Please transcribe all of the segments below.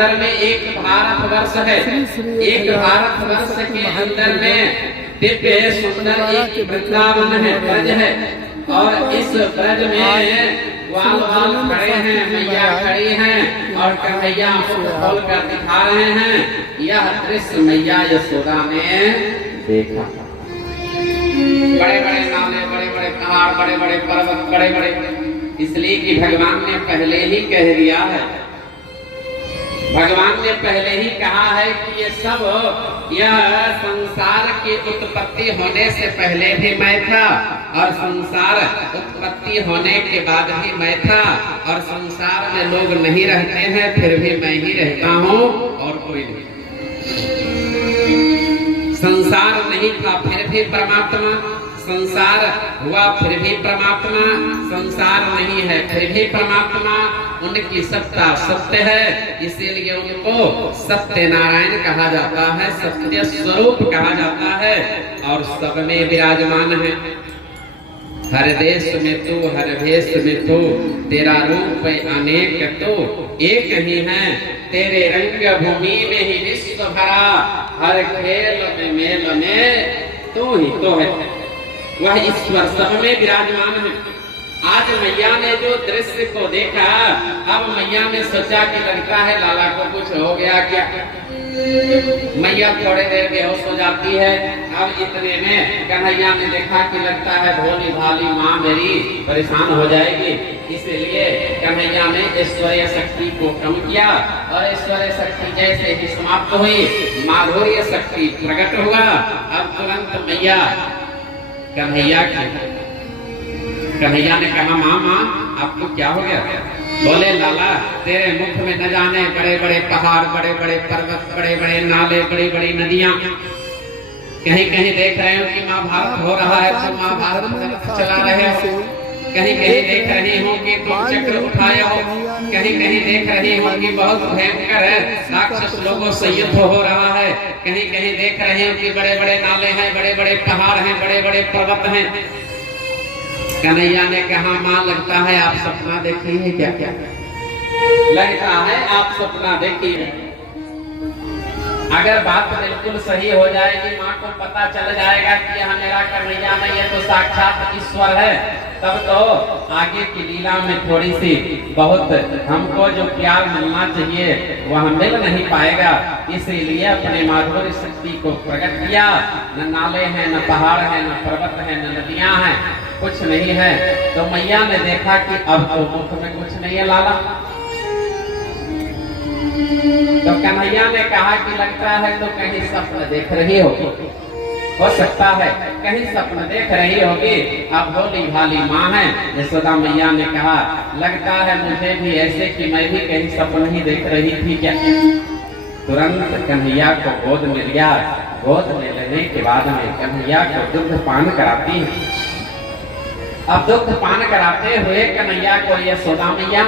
अंदर में एक भारतवर्ष है। एक भारतवर्ष के अंदर में दिव्य सुंदर एक वृंदावन है, ब्रज है। और इस ब्रज में वाल खड़े हैं, मैया खड़ी हैं और कन्हैया मुख खोल कर दिखा रहे हैं। यह दृश्य मैया यशोदा ने देखा। बड़े बड़े नाले, बड़े बड़े पहाड़, बड़े बड़े पर्वत, बड़े बड़े, इसलिए कि भगवान ने पहले ही कह दिया है, भगवान ने पहले ही कहा है कि ये सब, यह संसार की उत्पत्ति होने से पहले भी मैं था और संसार उत्पत्ति होने के बाद भी मैं था। और संसार में लोग नहीं रहते हैं फिर भी मैं ही रहता हूँ और कोई नहीं। संसार नहीं था फिर भी परमात्मा, संसार हुआ फिर भी परमात्मा, संसार नहीं है फिर भी परमात्मा। उनकी सत्ता सत्य है, इसीलिए उनको सत्य नारायण कहा जाता है, सत्य स्वरूप कहा जाता है और सब में विराजमान है। हर देश में तू, हर भेष में तू, तेरा रूप अनेक तो एक ही है। तेरे रंग भूमि में ही विश्व भरा, हर खेल में मेल में तू ही तो है। वह ईश्वर सब में विराजमान है। आज मैया ने जो दृश्य को देखा, अब मैया ने सोचा कि लगता है लाला को कुछ हो गया क्या। मैया थोड़ी देर बेहोश हो जाती है। अब इतने में कन्हैया ने देखा कि लगता है भोली भाली माँ मेरी परेशान हो जाएगी, इसलिए कन्हैया ने ऐश्वर्य शक्ति को कम किया और ऐश्वर्य शक्ति जैसे ही समाप्त हुई, माधुर्य शक्ति प्रकट हुआ। अब तुरंत मैया कन्हैया ने कहा माँ आपको क्या हो गया। बोले लाला तेरे मुख में न जाने बड़े बड़े पहाड़, बड़े बड़े पर्वत, बड़े बड़े नाले, बड़ी बड़ी नदियां। कहीं कहीं देख रहे हो कि महाभारत हो रहा है तो महाभारत चला रहे हो, कहीं कहीं देख रही हूँ कि तुम चक्र उठाए हो, कहीं कहीं देख रही हूँ कि बहुत भयंकर है राक्षस लोगों से युद्ध हो रहा है, कहीं कहीं देख रही हूँ कि बड़े बड़े नाले हैं, बड़े बड़े पहाड़ हैं, बड़े बड़े पर्वत हैं। कन्हैया ने कहा माँ लगता है आप सपना देखी है क्या। क्या लगता है आप सपना देखी है। अगर बात बिल्कुल सही हो जाएगी, माँ को पता चल जाएगा कि यह मेरा कन्हैया नहीं है तो साक्षात ईश्वर है, तब तो आगे की लीला में थोड़ी सी बहुत हमको जो प्यार मिलना चाहिए वह मिल नहीं पाएगा। इसीलिए अपने माधुर्य शक्ति को प्रकट किया। न नाले हैं, न पहाड़ हैं, न पर्वत हैं, न नदियां हैं, कुछ नहीं है। तो मैया ने देखा कि अब तो मुख में कुछ नहीं है लाला। तो कन्हैया ने कहा कि लगता है तो कहीं सपना देख रही हो सकता है कहीं सपना देख रही होगी। अब भोली भाली माँ है। यशोदा मैया ने कहा लगता है मुझे भी ऐसे कि मैं भी कहीं सपना ही देख रही थी क्या। तुरंत कन्हैया को गोद में लिया। गोद में लेने के बाद में कन्हैया को दुग्ध पान कराती है। अब दुग्ध पान कराते हुए कन्हैया को यशोदा मैया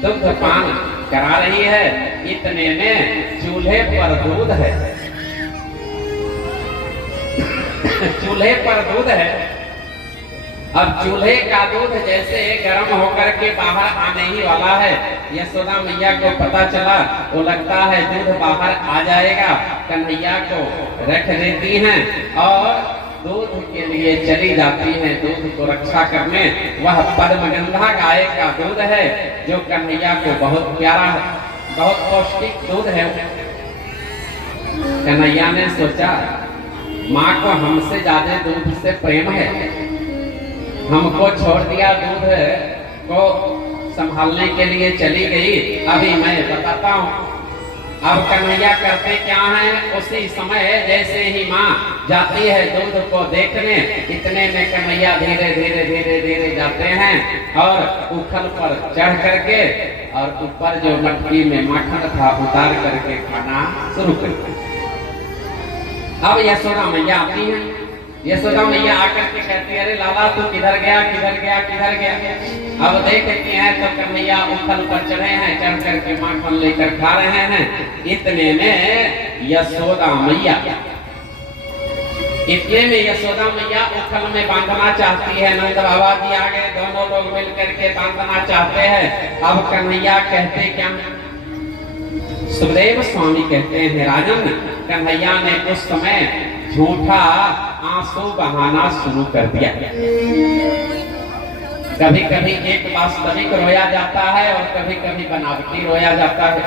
दुग्ध पान करा रही है। इतने में चूल्हे पर दूध है, चूल्हे पर दूध है। अब चूल्हे का दूध जैसे गर्म होकर के बाहर आने ही वाला है। यशोदा मैया को पता चला, वो लगता है दूध बाहर आ जाएगा। कन्हैया को रख देती हैं और दूध के लिए चली जाती हैं, दूध को रक्षा करने। वह पद्मगंधा गाय का दूध है जो कन्हैया को बहुत प्यारा है, बहुत पौष्टिक दूध है। कन्हैया ने सोचा माँ को हमसे ज्यादा दूध से प्रेम है, हमको छोड़ दिया, दूध को संभालने के लिए चली गई। अभी मैं बताता हूँ। अब कन्हैया करते क्या है, उसी समय जैसे ही माँ जाती है दूध को देखने, इतने में कन्हैया धीरे धीरे धीरे धीरे जाते हैं और उखल पर चढ़ करके और ऊपर जो मटकी में माखन था उतार करके खाना शुरू करते हैं। अब यशोदा मैया आती है। यशोदा मैया आकर के कहती है अरे लाला तू किधर गया किधर गया किधर गया। अब देखते हैं तो कन्हैया उखल पर चढ़े हैं, चढ़ करके माखन लेकर खा रहे हैं। इतने में यशोदा मैया उखल में बांधना चाहती है। नंद बाबा जी आ गए, दोनों लोग मिल करके बांधना चाहते हैं। अब कन्हैया कहते क्या, सुखदेव स्वामी कहते हैं राजन, कन्हैया ने उस समय झूठा आंसू बहाना शुरू कर दिया। कभी कभी एक वास्तविक रोया जाता है और कभी कभी बनावटी रोया जाता है।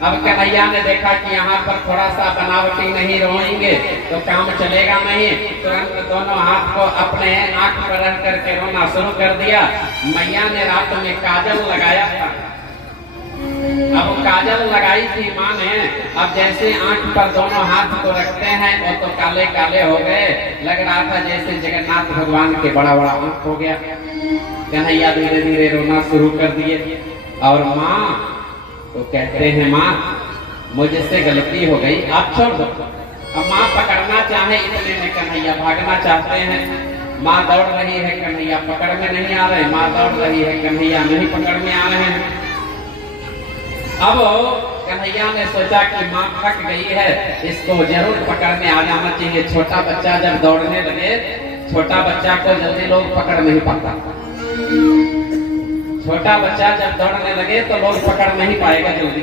अब कन्हैया ने देखा कि यहाँ पर थोड़ा सा बनावटी नहीं रोएंगे तो काम चलेगा नहीं। तुरंत दोनों हाथ को अपने आंख पर रख करके रोना शुरू कर दिया। मैया ने रात में काजल लगाया था। अब काजल लगाई थी माँ ने। अब जैसे आंख पर दोनों हाथ को रखते हैं वो तो काले काले हो गए। लग रहा था जैसे जगन्नाथ भगवान के बड़ा बड़ा आंख हो गया। कन्हैया धीरे धीरे रोना शुरू कर दिए। और माँ तो कहते हैं माँ मुझसे गलती हो गई, आप छोड़ दो। अब माँ पकड़ना चाहे इतने में कन्हैया भागना चाहते हैं। माँ दौड़ रही है, कन्हैया पकड़ में नहीं आ रहे। माँ दौड़ रही है, कन्हैया नहीं पकड़ में आ रहे हैं। अब कन्हैया ने सोचा कि माँ थक गई है, इसको जरूर पकड़ में आ जाना चाहिए। छोटा बच्चा जब दौड़ने लगे, छोटा बच्चा को जल्दी लोग पकड़ नहीं पाता। छोटा बच्चा जब दौड़ने लगे तो लोग पकड़ नहीं पाएगा जल्दी।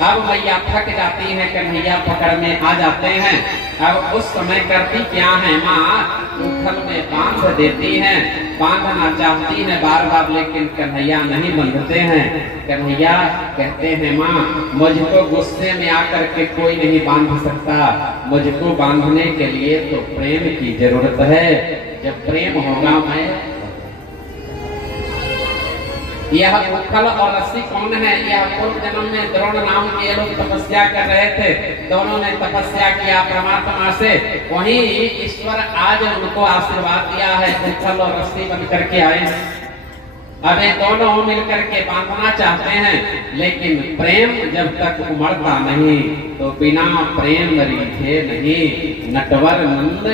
अब मैया थक जाती है, कन्हैया पकड़ में आ जाते हैं। अब उस समय करती क्या है माँ, उखल में बांध देती हैं। बांधना चाहती है बार बार, लेकिन कन्हैया नहीं बंधते हैं। कन्हैया कहते हैं माँ मुझको गुस्से में आकर के कोई नहीं बांध सकता। मुझको बांधने के लिए तो प्रेम की जरूरत है। जब प्रेम होगा मैं। यह उखल और रस्सी कौन है? यह पूर्व जन्म में द्रोण नाम के लोग तपस्या कर रहे थे। दोनों ने तपस्या किया परमात्मा से, वहीं ईश्वर आज उनको आशीर्वाद दिया है। उखल और रस्सी बन करके आए। अब ये दोनों मिलकर के बांधना चाहते हैं, लेकिन प्रेम जब तक उमड़ता नहीं तो बिना प्रेम रीझे नहीं। नटवर नंद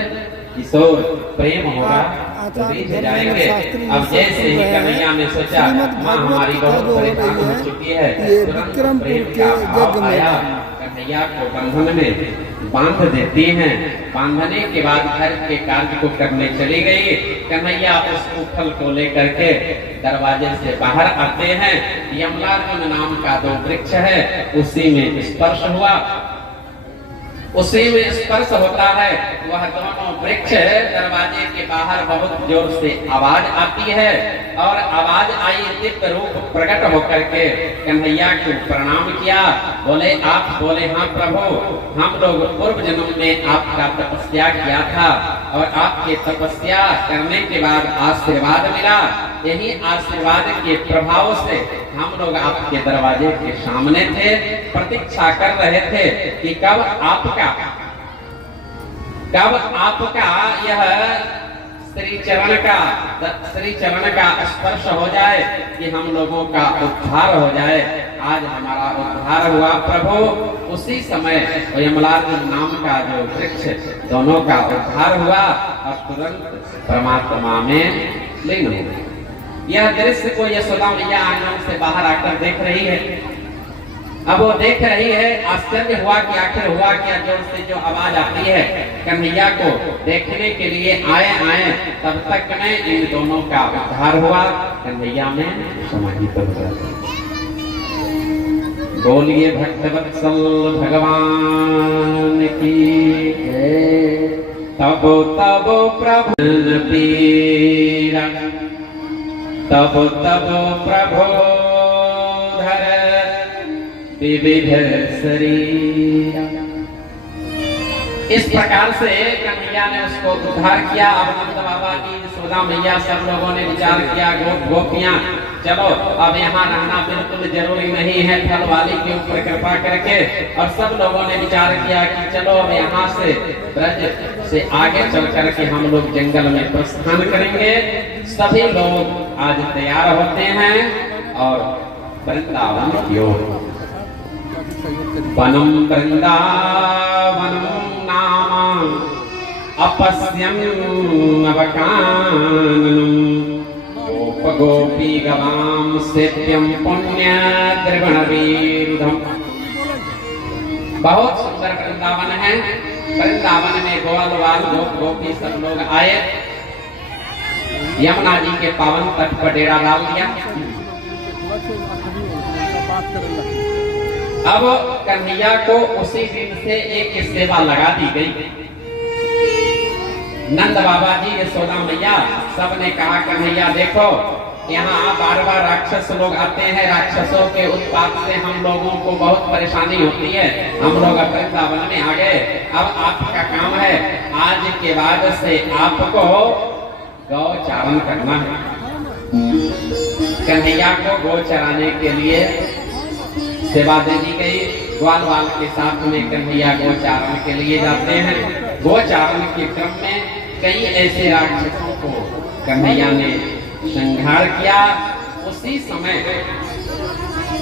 किशोर प्रेम होगा तो रीझ जाएंगे। अब जैसे ही कन्हैया ने सोचा माँ हमारी बहुत परेशान हो चुकी है, तुरंत प्रेम का भाव आया। कन्हैया को बंधन में बांध देती हैं। बांधने के बाद घर के कार्य को करने चली गई। कन्हैया उस उखल को लेकर के दरवाजे से बाहर आते हैं। यमलार्जुन नाम का दो वृक्ष है, उसी में स्पर्श हुआ। उसी में स्पर्श होता है। वह दोनों वृक्ष दरवाजे के बाहर बहुत जोर से आवाज आती है। और आवाज आई, दिव्य रूप प्रकट होकर के कन्हैया को प्रणाम किया। बोले आप? बोले हाँ प्रभु, हम लोग पूर्व जन्म में आपका तपस्या किया था और आपके तपस्या करने के बाद आशीर्वाद मिला। यही आशीर्वाद के प्रभाव से हम लोग आपके दरवाजे के सामने थे, प्रतीक्षा कर रहे थे कि कब आपका यह श्री चरण का स्पर्श हो जाए कि हम लोगों का उद्धार हो जाए। आज हमारा उद्धार हुआ प्रभु। उसी समय यमलार्जुन नाम का जो वृक्ष, दोनों का उद्धार हुआ और तुरंत परमात्मा में लीन हो गए। यह दृश्य को यशोदा मैया आंगन से बाहर आकर देख रही है। अब वो देख रही है, आश्चर्य हुआ कि आखिर हुआ क्या। जोर से जो आवाज आती है, कन्हैया को देखने के लिए आए। तब तक में इन दोनों का उद्धार हुआ। कन्हैया में समाहित हो जाता। बोलिए भक्तवत्सल भगवान की जय। तबो तबो प्रभु पीरा, तबो तबो प्रभो धर विविध शरीर। इस प्रकार से कन्हैया ने उसको उद्धार किया। अब नंद बाबा की, यशोदा मैया, सब लोगों ने विचार किया, गोपियां चलो अब यहाँ रहना बिल्कुल जरूरी नहीं है, फल वाली के ऊपर कृपा करके। और सब लोगों ने विचार किया कि चलो अब यहाँ से ब्रज से आगे चल करके हम लोग जंगल में प्रस्थान करेंगे। सभी लोग आज तैयार होते हैं और वृंदावन की ओर। वनम वृंदावनम नाम अपस्यम अवकाननम गोप गोपी गवाम सेव्यम पुण्य त्रिगुण विरुद्धम। बहुत सुंदर वृंदावन है। वृंदावन में गोवाल वाल गोप गोपी सब लोग आए। यमुना जी के पावन तट पर डेरा डाल दिया। अब कन्हैया को उसी दिन से एक सेवा लगा दी गई। नंद बाबा जी, यशोदा मैया, सबने कहा कन्हैया देखो यहाँ बार बार राक्षस लोग आते हैं, राक्षसों के उत्पात से हम लोगों को बहुत परेशानी होती है, हम लोग वृंदावन में आ गए, अब आपका काम है आज के बाद से आपको गौ चारण करना है। कन्हैया को गौ चराने के लिए सेवा दे दी गई। ग्वाल वाल के साथ में कन्हैया गौ चारण के लिए जाते हैं। गौ चारण के क्रम में कई ऐसे राक्षसों को कन्हैया ने संहार किया। उसी समय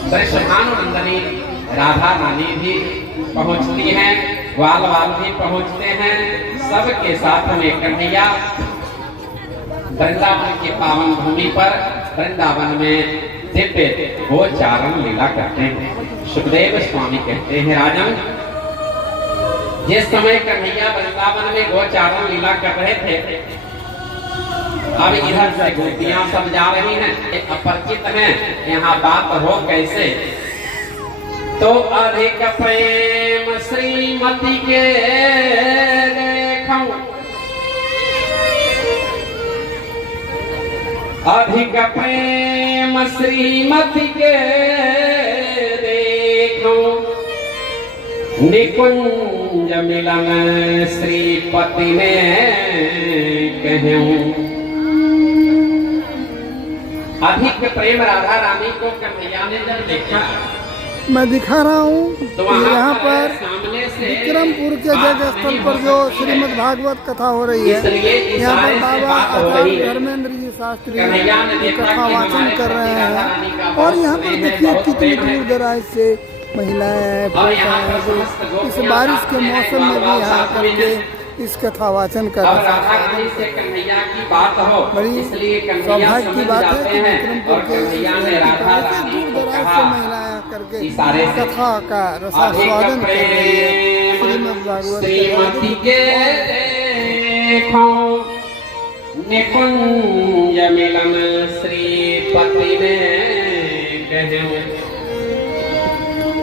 वृषभानुनंदनी राधा रानी भी पहुंचती हैं, ग्वाल वाल भी पहुंचते हैं। सबके साथ में कन्हैया वृंदावन के पावन भूमि पर वृंदावन में दिव्य गोचारण लीला करते हैं। सुखदेव स्वामी कहते हैं राजन, जिस समय कन्हैया वृंदावन में गोचारण लीला कर रहे थे, अब इधर से गोपियां सब जा रही हैं, अपरिचित हैं, यहाँ बात हो कैसे। तो अधिक प्रेम श्रीमती के देखूं, अधिक प्रेम श्रीमती के देखूं, निकुंज मिलन श्रीपति ने कहूं। अधिक प्रेम राधा रानी को कन्हैया ने जब देखा, मैं दिखा रहा हूँ तो यहाँ पर विक्रमपुर के जगह स्थल पर जो श्रीमद् भागवत कथा हो रही है, यहाँ पर बाबा आचार्य धर्मेंद्र जी शास्त्री कथा वाचन कर रहे हैं। और यहाँ पर देखिए कितनी दूर दराज से महिलाएं, इस बारिश के मौसम में भी यहाँ करके इस कथा वाचन कर रहे हैं। बड़ी सौभाग्य की बात है कि विक्रमपुर के दूर दराज से महिलाएं करके कथा का रसास्वादन कर रही है। श्रीमद् भागवत निकुंज मिलन श्रीपति ने कहूं।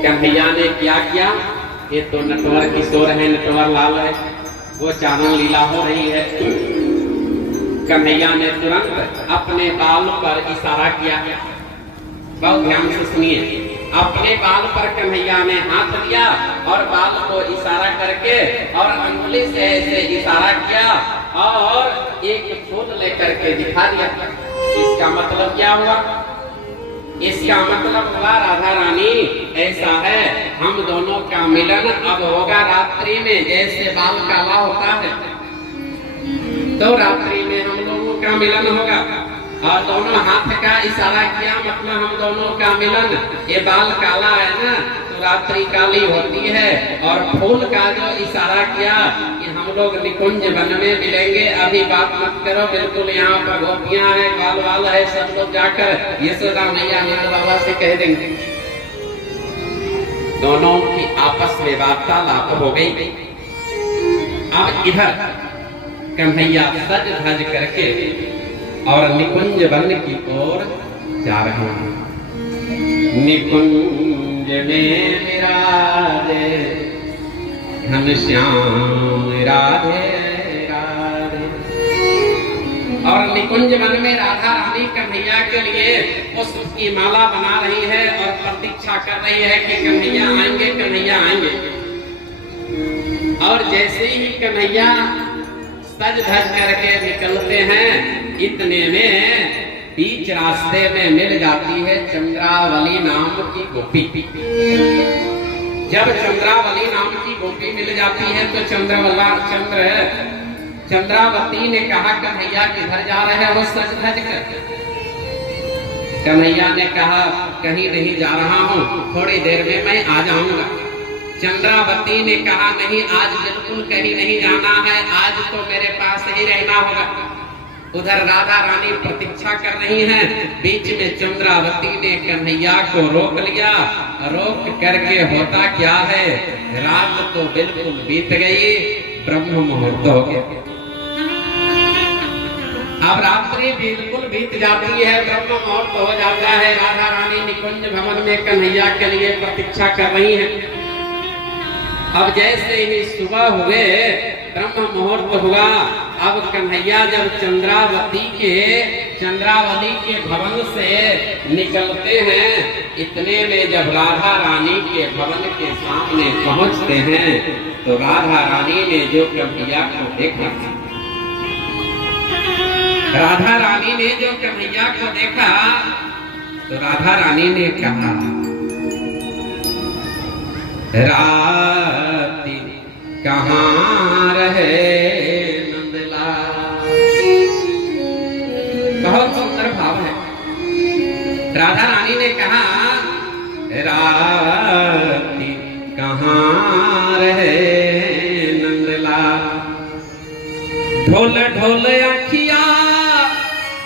कन्हैया ने क्या किया, ये तो नटवर किशोर है, नटवर लाल है, वो चारण लीला हो रही है। कन्हैया ने तुरंत अपने बाल पर इशारा किया, बहुत ध्यान से सुनिए। अपने बाल पर कन्हैया ने हाथ दिया और बाल को इशारा करके और अंगुली से ऐसे इशारा किया और एक फूल लेकर के दिखा दिया। इसका मतलब क्या हुआ? इसका मतलब हुआ राधा रानी ऐसा है, हम दोनों का मिलन अब होगा रात्रि में। जैसे बाल काला होता है तो रात्रि में हम लोगों का मिलन होगा। और दोनों हाथ का इशारा किया, मतलब हम दोनों का मिलन। ये बाल काला है ना, तो रात्रि काली होती है। और फूल का जो इशारा किया कि हम लोग निकुंज वन में मिलेंगे, अभी बात मत करो, बिल्कुल यहाँ पर गोपियां हैं, ग्वाल वाल है, सब लोग जाकर यशोदा मैया नंद बाबा से कह देंगे। दोनों की आपस में वार्तालाप हो गई। अब इधर कन्हैया सज धज करके और निकुंज वन की ओर जा रहे हैं। निकुंज में विराजे घनश्याम राधे राधे। और निकुंज वन में राधा रानी कन्हैया के लिए पुष्प की माला बना रही है और प्रतीक्षा कर रही है कि कन्हैया आएंगे, कन्हैया आएंगे। और जैसे ही कन्हैया सज धज करके निकलते हैं, इतने में बीच रास्ते में मिल जाती है चंद्रावली नाम की गोपी। जब चंद्रावली नाम की गोपी मिल जाती है तो चंद्रावती ने कहा कन्हैया किधर जा रहे हो सज धज कर? कन्हैया ने कहा कहीं नहीं जा रहा हूँ, थोड़ी देर में मैं आ जाऊंगा। चंद्रावती ने कहा नहीं, आज बिल्कुल कहीं नहीं जाना है, आज तो मेरे पास ही रहना होगा। उधर राधा रानी प्रतीक्षा कर रही हैं, बीच में चंद्रावती ने कन्हैया को रोक लिया। रोक करके होता क्या है, रात तो बिल्कुल बीत गई, ब्रह्म मुहूर्त हो गया। अब रात्रि बिल्कुल बीत जाती है, ब्रह्म मुहूर्त हो जाता है। राधा रानी निकुंज भवन में कन्हैया के लिए प्रतीक्षा कर रही हैं। अब जैसे ही सुबह हुए, ब्रह्म मुहूर्त हुआ। अब कन्हैया जब चंद्रावली के भवन से निकलते हैं, इतने में जब राधा रानी के भवन के सामने पहुंचते हैं, तो राधा रानी ने जो कन्हैया को देखा, राधा रानी ने जो कन्हैया को देखा, तो राधा रानी ने कहा, राती कहाँ रहे नंदलाल। बहुत सुंदर भाव है। राधा रानी ने कहा, राती कहाँ रहे नंदलाल। ढोल ढोल अखिया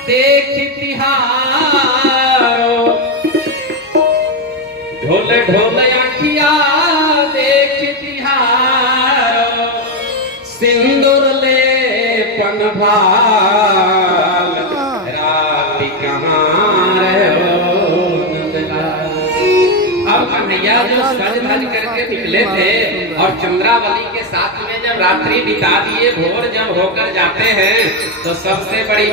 देख तिहारो, ढोल ढोल अखिया देख तिहारो, सिंदूर ले पन भाल, रात कहाँ रहो नंदलाल। अब कन्हैया जो सज धज करके निकले थे और चंद्रावली के साथ में जब रात्रि बिता दिए, भोर जब होकर जाते हैं, तो सबसे बड़ी